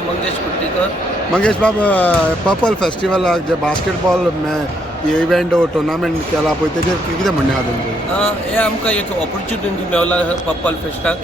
मंगेश कुट्टीकर. मंगेश बाब, purple festival जे basketball ये इवेंट टुर्नामेंट केला पळय तेजेर कितें म्हणणें आहा तुमचें? हे आमकां एक ऑपॉर्च्युनिटी मेवला पर्पल फेस्टाक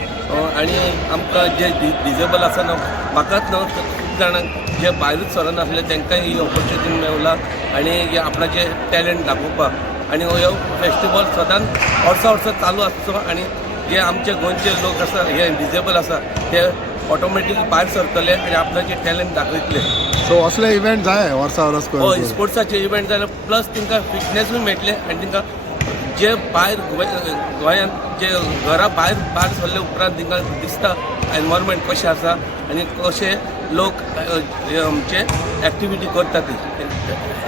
आनी आमकां जे डिजेबल आसा न्हू म्हाकाच न्हू खूब जाणांक जे भायरूच सरोन आसले तांकांय ही ऑपॉर्च्युनिटी मेवला आनी हे आपणाचे टॅलंट दाखोवपाक आनी हो फेस्टिवल सदांच वर्सा वर्सा चालू आसचो आनी जे आमचे गोंयचे लोक आसा हे डिजेबल आसा ते ऑटोमॅटीक भायर सरतले आनी आपणाचे टॅलंट दाखयतले. सो असले इवेंट जाय वर्सा वर्स हय, स्पोर्ट्साचे इवेंट जाले प्लस तांकां फिटनेसूय मेळटले आनी तांकां जे भायर गोंयांत जे घरा भायर सरले उपरांत तांकां दिसता एनवायरमेंट कशें आसा आनी कशे लोक आमचे एक्टिविटी करता ती.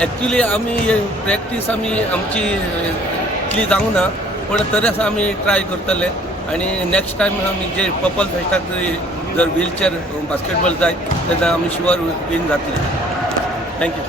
एक्चुली आमी प्रॅक्टीस आमची इतली जावंक ना पण तरी आसा आमी ट्राय करतले आनी नेक्स्ट टायम आमी जे पर्पल फेस्टाक जर व्हीलचेर बास्केटबॉल जाय तेन्ना आमी शुअर विन जातले. थँक्यू.